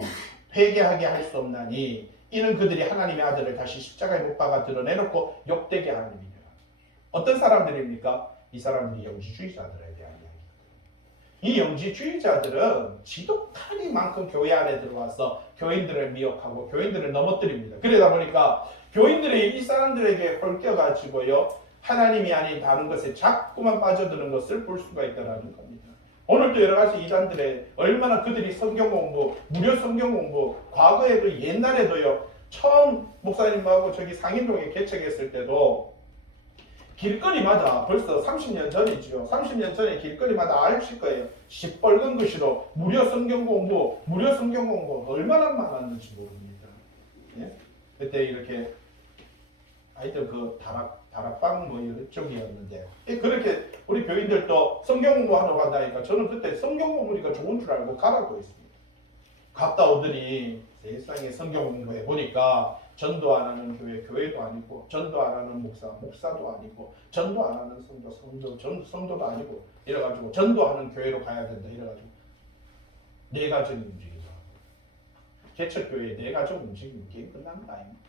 회개하게 할 수 없나니 이는 그들이 하나님의 아들을 다시 십자가에 못 박아 드러내놓고 욕되게 하는 일이라. 어떤 사람들입니까? 이 사람들이 영지주의자들에 대한 이야기입니다. 이 영지주의자들은 지독하니만큼 교회 안에 들어와서 교인들을 미혹하고 교인들을 넘어뜨립니다. 그러다 보니까 교인들이 이 사람들에게 홀겨가지고요 하나님이 아닌 다른 것에 자꾸만 빠져드는 것을 볼 수가 있다는 겁니다. 오늘도 여러 가지 이단들의 얼마나 그들이 성경 공부, 무료 성경 공부, 과거에도 옛날에도요 처음 목사님하고 저기 상인동에 개척했을 때도 길거리마다 벌써 30년 전이죠. 30년 전에 길거리마다 아실 거예요. 시뻘건 글씨로 무료 성경 공부 얼마나 많았는지 모릅니다. 예? 그때 이렇게 하여튼 그 다락방 뭐 이쪽이었는데 그렇게 우리 교인들도 성경 공부하러 간다니까 저는 그때 성경 공부니까 좋은 줄 알고 가라고 했습니다. 갔다 오더니 세상에 성경 공부해 보니까 전도 안 하는 교회도 아니고 전도 안 하는 목사도 아니고 전도 안 하는 성도도 아니고 이래가지고 전도하는 교회로 가야 된다 이래가지고 네 가정 움직이죠. 개척교회 네 가정 움직이면 게임 끝나는 거 아닙니까?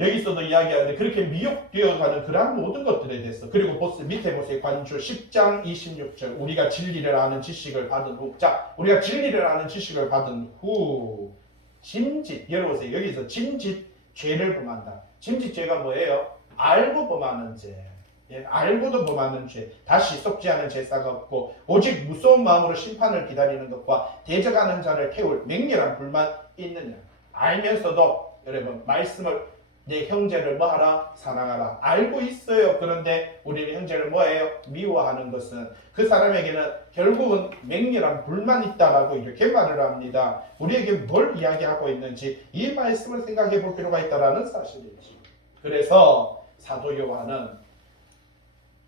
여기서도 이야기하는데 그렇게 미혹되어가는 그러한 모든 것들에 대해서 그리고 밑에 보세요. 관주 10장 26절 우리가 진리를 아는 지식을 받은 후 자 우리가 진리를 아는 지식을 받은 후 짐짓 열어보세요. 여기서 짐짓 죄를 범한다. 짐짓 죄가 뭐예요? 알고 범하는 죄. 예, 알고도 범하는 죄. 다시 속지 않은 제사가 없고 오직 무서운 마음으로 심판을 기다리는 것과 대적하는 자를 태울 맹렬한 불만 있느냐. 알면서도 여러분 말씀을 내 형제를 뭐하라? 사랑하라. 알고 있어요. 그런데 우리는 형제를 뭐해요? 미워하는 것은 그 사람에게는 결국은 맹렬한 불만이 있다라고 이렇게 말을 합니다. 우리에게 뭘 이야기하고 있는지 이 말씀을 생각해 볼 필요가 있다라는 사실이죠. 그래서 사도 요한은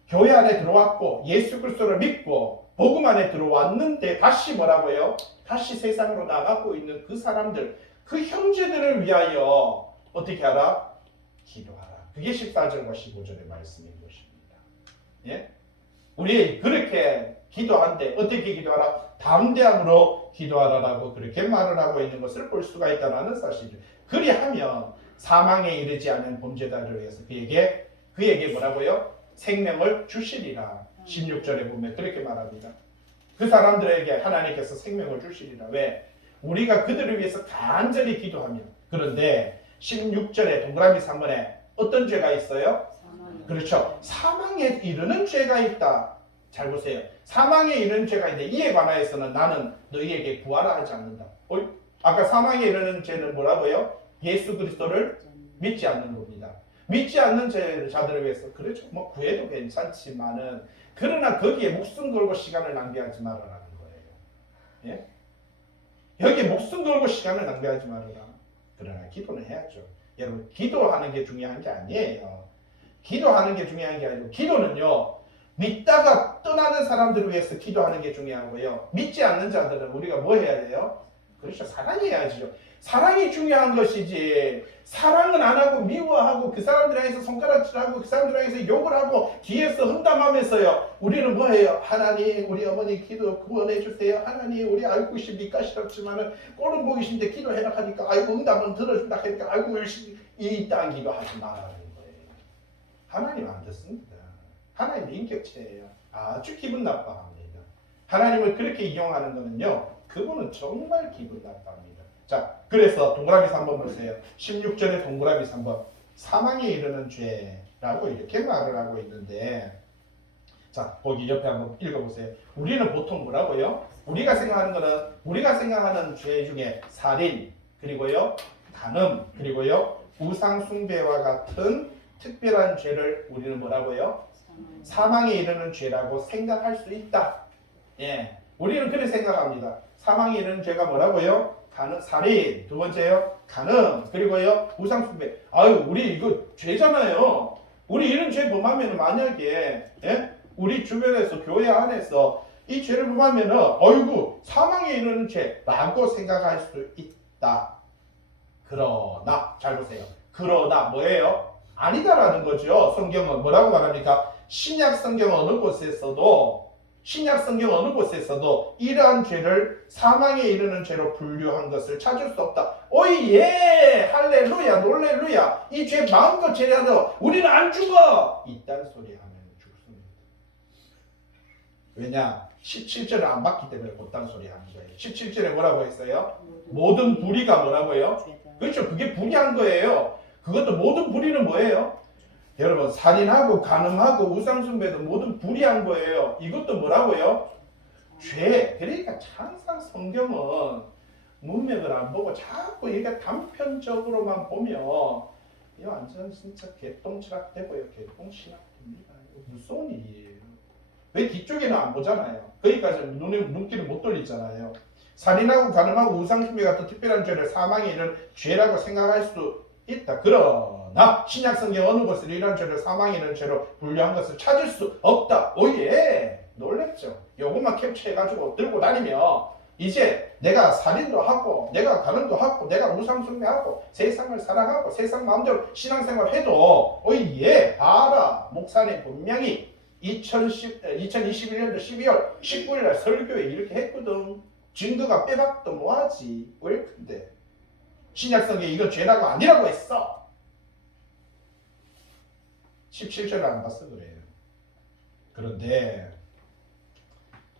교회 안에 들어왔고 예수 그리스도를 믿고 복음 안에 들어왔는데 다시 뭐라고요? 다시 세상으로 나가고 있는 그 사람들, 그 형제들을 위하여 어떻게 하라? 기도하라. 그게 14절과 15절의 말씀인 것입니다. 예? 우리 그렇게 기도한데 어떻게 기도하라? 담대함으로 기도하라라고 그렇게 말을 하고 있는 것을 볼 수가 있다는 사실을. 그리하면 사망에 이르지 않은 범죄자를 위해서 그에게 뭐라고요? 생명을 주시리라. 16절에 보면 그렇게 말합니다. 그 사람들에게 하나님께서 생명을 주시리라. 왜? 우리가 그들을 위해서 간절히 기도하며 그런데 16절에 동그라미 3번에 어떤 죄가 있어요? 그렇죠. 사망에 이르는 죄가 있다. 잘 보세요. 사망에 이르는 죄가 있는데 이에 관하여서는 나는 너희에게 구하라 하지 않는다. 아까 사망에 이르는 죄는 뭐라고요? 예수 그리스도를 믿지 않는 겁니다. 믿지 않는 자들을 위해서 그렇죠. 뭐 구해도 괜찮지만은 그러나 거기에 목숨 걸고 시간을 낭비하지 말아라는 거예요. 예? 여기에 목숨 걸고 시간을 낭비하지 말아라. 그러나 기도는 해야죠. 여러분 기도하는 게 중요한 게 아니에요. 기도하는 게 중요한 게 아니고 기도는요. 믿다가 떠나는 사람들을 위해서 기도하는 게 중요하고요. 믿지 않는 자들은 우리가 뭐 해야 돼요? 그렇죠. 사랑해야죠. 사랑이 중요한 것이지 사랑은 안 하고 미워하고 그 사람들 향해서 손가락질하고 그 사람들 향해서 욕을 하고 뒤에서 험담하면서요. 우리는 뭐해요? 하나님 우리 어머니 기도 구원해 주세요. 하나님 우리 알고 싶니까 싫었지만은 꼴은 보기 싫은데 기도해라 하니까 아이고 응답은 들어준다 하니까 아이고 열심히 이딴 기도하지 말라는 거예요. 하나님 안 듣습니다. 하나님 인격체예요. 아주 기분 나빠합니다. 하나님을 그렇게 이용하는 거는요. 그분은 정말 기분 나빠합니다. 자, 그래서 동그라미 3번 보세요. 16절에 동그라미 3번. 사망에 이르는 죄라고 이렇게 말을 하고 있는데 자, 거기 옆에 한번 읽어보세요. 우리는 보통 뭐라고요? 우리가 생각하는 죄 중에 살인, 그리고요, 간음, 그리고요, 우상 숭배와 같은 특별한 죄를 우리는 뭐라고요? 사망에 이르는 죄라고 생각할 수 있다. 예, 우리는 그렇게 생각합니다. 사망에 이르는 죄가 뭐라고요? 가늠, 살인. 두 번째요, 간음. 그리고요, 우상숭배. 아유, 우리 이거 죄잖아요. 우리 이런 죄 범하면 만약에 우리 주변에서 교회 안에서 이 죄를 범하면은 어이구 사망에 이르는 죄라고 생각할 수 있다. 그러나 잘 보세요. 그러나 뭐예요? 아니다라는 거죠. 성경은 뭐라고 말합니까? 신약 성경 어느 곳에서도 이러한 죄를 사망에 이르는 죄로 분류한 것을 찾을 수 없다. 오예, 할렐루야, 놀렐루야. 이 죄 마음껏 죄라도 우리는 안 죽어. 이딴 소리 하면 죽습니다. 왜냐? 17절을 안 받기 때문에 그딴 소리 하는 거예요. 17절에 뭐라고 했어요? 모든 불의가 뭐라고요? 그렇죠. 그게 불의한 거예요. 그것도 모든 불의는 뭐예요? 여러분, 살인하고 간음하고 우상숭배도 모든 불의한 거예요. 이것도 뭐라고요? 죄. 그러니까 항상 성경은 문맥을 안 보고 자꾸 이게 단편적으로만 보면 이거 완전 진짜 개똥치락 되고요. 개똥치락 됩니다. 무서운 일이에요. 왜 뒤쪽에는 안 보잖아요. 거기까지 눈길을 못 돌리잖아요. 살인하고 간음하고 우상숭배 같은 특별한 죄를 사망에 이르는 죄라고 생각할 수 있다. 그러나 신약 성경 어느 곳에 이런 죄를 사망에 이르는 죄로 분류한 것을 찾을 수 없다. 오예, 놀랬죠. 요것만 캡처해가지고 들고 다니면 이제 내가 살인도 하고 내가 간음도 하고 내가 우상숭배하고 세상을 사랑하고 세상 마음대로 신앙생활 해도 오예, 봐라, 목사님 분명히 2021년도 12월 19일날 설교에 이렇게 했거든. 증거가 빼박도 뭐하지. 왜 근데 신약성경에 이건 죄라고 아니라고 했어. 17절을 안 봤어 그래요. 그런데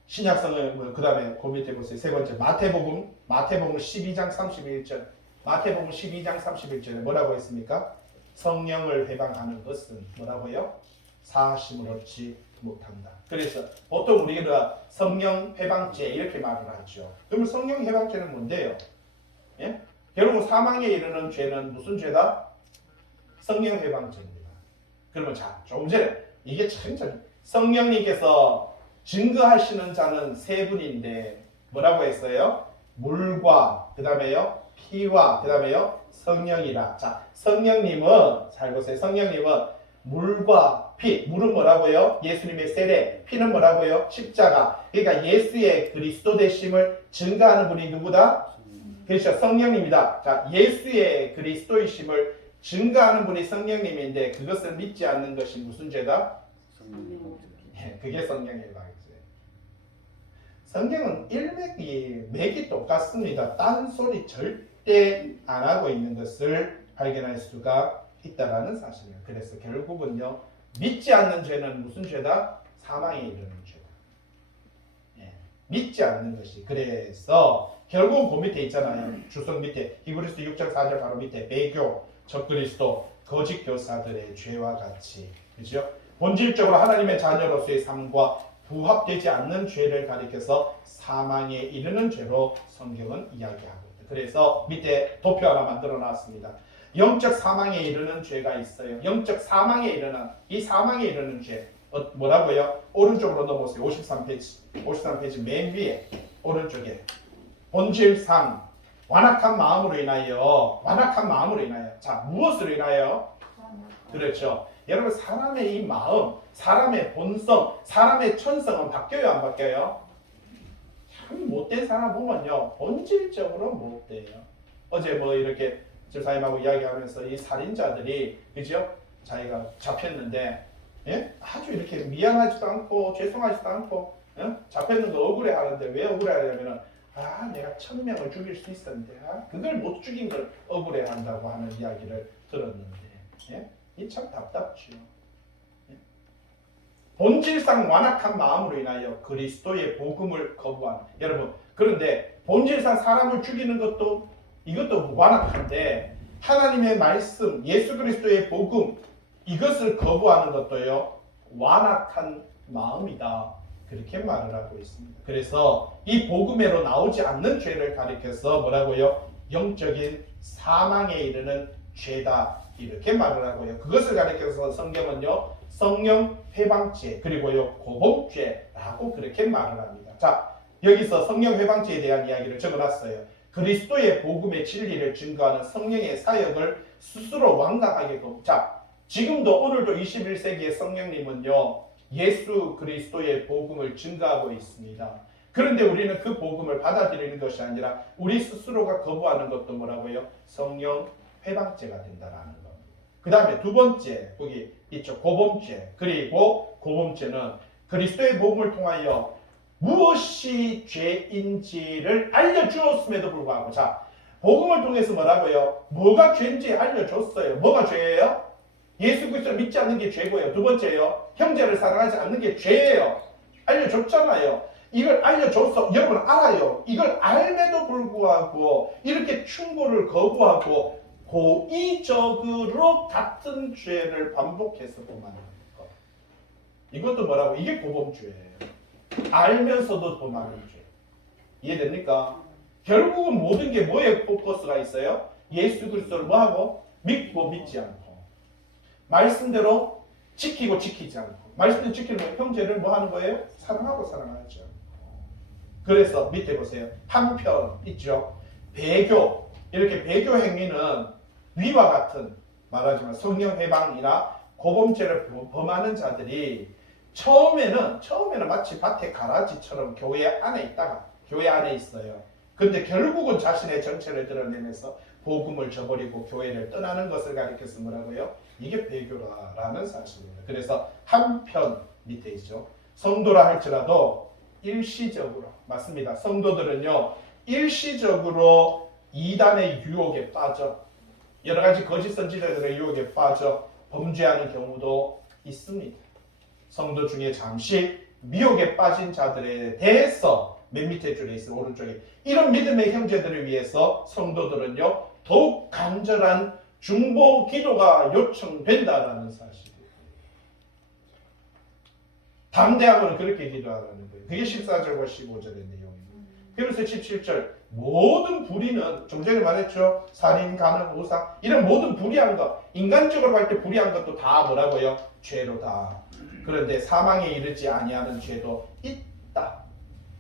신약성을 그 다음에 그 밑에 보세요. 세 번째 마태복음 12장 31절. 마태복음 12장 31절에 뭐라고 했습니까? 성령을 회방하는 것은 뭐라고요? 사하심을 얻지 못한다. 그래서 보통 우리가 성령 회방죄 이렇게 말을 하죠. 그러면 성령 회방죄는 뭔데요? 예? 결국 사망에 이르는 죄는 무슨 죄다? 성령 회방죄입니다. 그러면 자, 조금 전에 이게 참 성령님께서 증거하시는 자는 세 분인데 뭐라고 했어요? 물과 그 다음에요 피와 그 다음에요 성령이라. 자, 성령님은 잘 보세요. 성령님은 물과 피, 물은 뭐라고요? 예수님의 세례, 피는 뭐라고요? 십자가. 그러니까 예수의 그리스도 되심을 증거하는 분이 누구다? 그렇죠, 성령님이다. 자, 예수의 그리스도이심을 증거하는 분이 성령님인데 그것을 믿지 않는 것이 무슨 죄다? 그게 성령의 방이죠. 성경은 맥이 똑같습니다. 딴소리 절대 안 하고 있는 것을 발견할 수가 있다라는 사실이에요. 그래서 결국은요, 믿지 않는 죄는 무슨 죄다? 사망에 이르는 죄다. 예, 믿지 않는 것이. 그래서 결국 그 밑에 있잖아요. 주석 밑에 히브리서 6장 4절 바로 밑에 배교, 적그리스도, 거짓 교사들의 죄와 같이, 그죠? 본질적으로 하나님의 자녀로서의 삶과 부합되지 않는 죄를 가리켜서 사망에 이르는 죄로 성경은 이야기하고 있다. 그래서 밑에 도표 하나 만들어 놨습니다. 영적 사망에 이르는 죄가 있어요. 영적 사망에 이르는, 이 사망에 이르는 죄 뭐라고요? 오른쪽으로 넘어오세요. 53페이지 맨 위에 오른쪽에 본질상 완악한 마음으로 인하여 자, 무엇으로 인하여? 그렇죠. 여러분, 사람의 이 마음, 사람의 본성, 사람의 천성은 바뀌어요, 안 바뀌어요? 참 못된 사람 보면요, 본질적으로 못돼요. 어제 뭐 이렇게 집사님하고 이야기하면서 이 살인자들이, 그죠? 자기가 잡혔는데, 예? 아주 이렇게 미안하지도 않고 죄송하지도 않고, 예? 잡혔는 거 억울해 하는데 왜 억울해 하냐면은, 아, 내가 1000명을 죽일 수 있었는데, 그걸 못 죽인 걸 억울해 한다고 하는 이야기를 들었는데, 예? 이 참 답답지요. 예? 본질상 완악한 마음으로 인하여 그리스도의 복음을 거부한, 여러분, 그런데 본질상 사람을 죽이는 것도 이것도 완악한데 하나님의 말씀, 예수 그리스도의 복음, 이것을 거부하는 것도요, 완악한 마음이다. 그렇게 말을 하고 있습니다. 그래서 이 복음에로 나오지 않는 죄를 가리켜서 뭐라고요? 영적인 사망에 이르는 죄다. 이렇게 말을 하고요. 그것을 가리켜서 성경은요, 성령 회방죄 그리고요 고봉죄라고 그렇게 말을 합니다. 자, 여기서 성령 회방죄에 대한 이야기를 적어놨어요. 그리스도의 복음의 진리를 증거하는 성령의 사역을 스스로 완강하게끔. 자, 지금도 오늘도 21세기의 성령님은요, 예수 그리스도의 복음을 증거하고 있습니다. 그런데 우리는 그 복음을 받아들이는 것이 아니라 우리 스스로가 거부하는 것도 뭐라고요? 성령 회방죄가 된다라는 겁니다. 그 다음에 두 번째, 거기 있죠. 고범죄. 그리고 고범죄는 그리스도의 복음을 통하여 무엇이 죄인지를 알려주었음에도 불구하고, 자, 복음을 통해서 뭐라고요? 뭐가 죄인지 알려줬어요. 뭐가 죄예요? 예수 그리스도를 믿지 않는 게 죄고요. 두 번째요, 형제를 사랑하지 않는 게 죄예요. 알려줬잖아요. 이걸 알려줘서 여러분 알아요. 이걸 알매도 불구하고 이렇게 충고를 거부하고 고의적으로 같은 죄를 반복해서 범하는 것. 이것도 뭐라고? 이게 고범죄예요. 알면서도 범하는 죄. 이해됩니까? 결국은 모든 게 뭐에 포커스가 있어요? 예수 그리스도를 뭐하고? 믿고 믿지 않고, 말씀대로 지키고 지키지 않고, 말씀대로 지키는 형제를 뭐 하는 거예요? 사랑하고 사랑하지 않고. 그래서 밑에 보세요. 한편 있죠. 배교. 이렇게 배교 행위는 위와 같은, 말하자면 성령 해방이나 고범죄를 범하는 자들이 처음에는 마치 밭에 가라지처럼 교회 안에 있다가 교회 안에 있어요. 근데 결국은 자신의 정체를 드러내면서 복음을 저버리고 교회를 떠나는 것을 가리켜서 뭐라고요? 이게 배교라는 사실입니다. 그래서 한편 밑에 있죠. 성도라 할지라도 일시적으로, 맞습니다. 성도들은요, 일시적으로 이단의 유혹에 빠져, 여러 가지 거짓 선지자들의 유혹에 빠져 범죄하는 경우도 있습니다. 성도 중에 잠시 미혹에 빠진 자들에 대해서 맨 밑에 줄에 있어요. 오른쪽에. 이런 믿음의 형제들을 위해서 성도들은요, 더욱 간절한 중보 기도가 요청된다라는 사실이에요. 담대함으로 그렇게 기도하라는 거예요. 그게 14절과 15절의 내용입니다. 그래서 17절, 모든 불의는, 좀 전에 말했죠. 살인, 간음, 우상, 이런 모든 불의한 것, 인간적으로 볼 때 불의한 것도 다 뭐라고요? 죄로다. 그런데 사망에 이르지 아니하는 죄도 있다.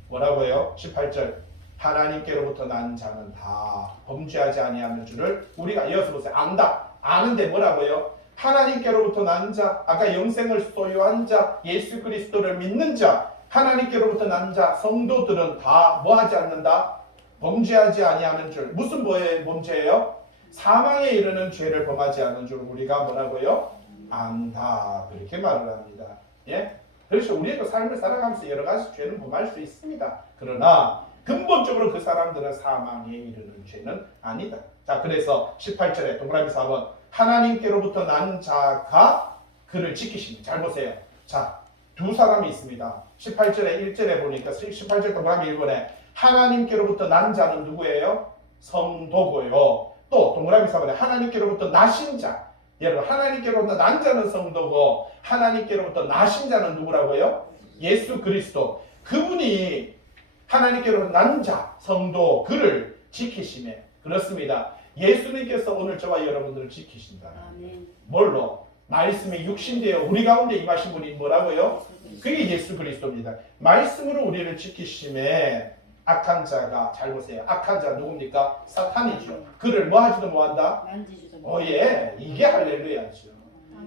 뭐라고요? 18절, 하나님께로부터 난 자는 다 범죄하지 아니하는 줄을 우리가, 이어서 보세요. 안다. 아는데 뭐라고요? 하나님께로부터 난 자, 아까 영생을 소유한 자, 예수 그리스도를 믿는 자, 하나님께로부터 난 자, 성도들은 다 뭐하지 않는다? 범죄하지 아니하는 줄. 무슨 범죄예요? 사망에 이르는 죄를 범하지 않는 줄 우리가 뭐라고요? 안다. 그렇게 말을 합니다. 예? 그렇죠. 우리도 삶을 살아가면서 여러 가지 죄는 범할 수 있습니다. 그러나 근본적으로 그 사람들은 사망에 이르는 죄는 아니다. 자, 그래서 18절에 동그라미 4번, 하나님께로부터 난 자가 그를 지키십니다. 잘 보세요. 자, 두 사람이 있습니다. 18절에 1절에 보니까 18절 동그라미 1번에 하나님께로부터 난 자는 누구예요? 성도고요. 또 동그라미 4번에 하나님께로부터 나신 자. 여러분, 하나님께로부터 난 자는 성도고 하나님께로부터 나신 자는 누구라고요? 예수 그리스도. 그분이 하나님께로부터 난 자, 성도, 그를 지키시네. 그렇습니다. 예수님께서 오늘 저와 여러분들을 지키신다. 아멘. 뭘로? 말씀이 육신되어 우리 가운데 임하신 분이 뭐라고요? 그게 예수 그리스도입니다. 말씀으로 우리를 지키심에 악한 자가, 잘 보세요. 악한 자 누굽니까? 사탄이죠. 그를 뭐 하지도 못한다? 만지지도 예. 이게 할렐루야죠.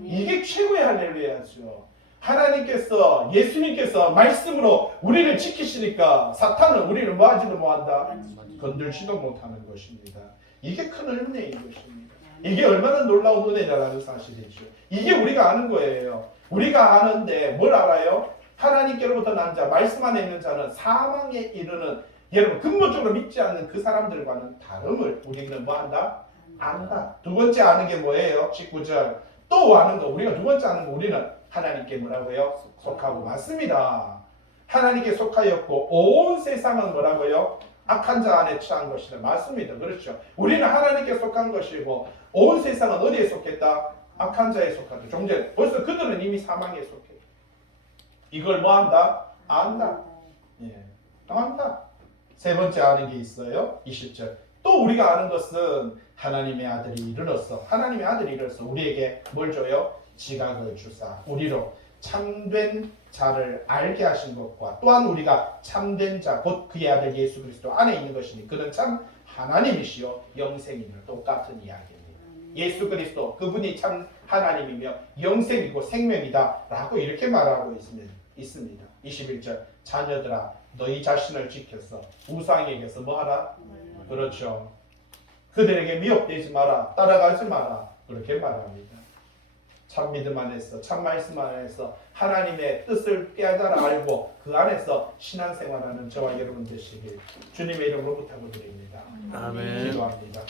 이게 최고의 할렐루야죠. 하나님께서, 예수님께서 말씀으로 우리를 지키시니까 사탄은 우리를 뭐 하지도 못한다? 건들지도 못하는 것입니다. 이게 큰 은혜인 것입니다. 이게 얼마나 놀라운 은혜라는 사실이죠. 이게 우리가 아는 거예요. 우리가 아는데 뭘 알아요? 하나님께로부터 난 자, 말씀 안에 있는 자는 사망에 이르는, 여러분 근본적으로 믿지 않는 그 사람들과는 다름을 우리는 뭐 한다? 안다. 두 번째 아는 게 뭐예요? 19절. 또 아는 거, 우리가 두 번째 아는 거, 우리는 하나님께 뭐라고요? 속하고. 맞습니다. 하나님께 속하였고 온 세상은 뭐라고요? 악한 자 안에 처한 것이다. 맞습니다. 그렇죠. 우리는 하나님께 속한 것이고 온 세상은 어디에 속했다? 악한 자에 속하다. 종전. 벌써 그들은 이미 사망에 속했다. 이걸 뭐 한다? 안다. 예, 안다. 세 번째 아는 게 있어요. 20절. 또 우리가 아는 것은 하나님의 아들이 이르러서, 하나님의 아들이 이르러서 우리에게 뭘 줘요? 지각을 주사 우리로 참된 자를 알게 하신 것과 또한 우리가 참된 자 곧 그의 아들 예수 그리스도 안에 있는 것이니 그는 참 하나님이시요 영생이며 똑같은 이야기입니다. 예수 그리스도 그분이 참 하나님이며 영생이고 생명이다 라고 이렇게 말하고 있습니다. 21절 자녀들아 너희 자신을 지켜서 우상에게서 뭐하라? 그렇죠. 그들에게 미혹되지 마라. 따라가지 마라. 그렇게 말합니다. 참 믿음 안에서 참 말씀 안에서 하나님의 뜻을 깨달아 알고 그 안에서 신앙생활하는 저와 여러분 되시길 주님의 이름으로 부탁드립니다. 아멘. 기도합니다.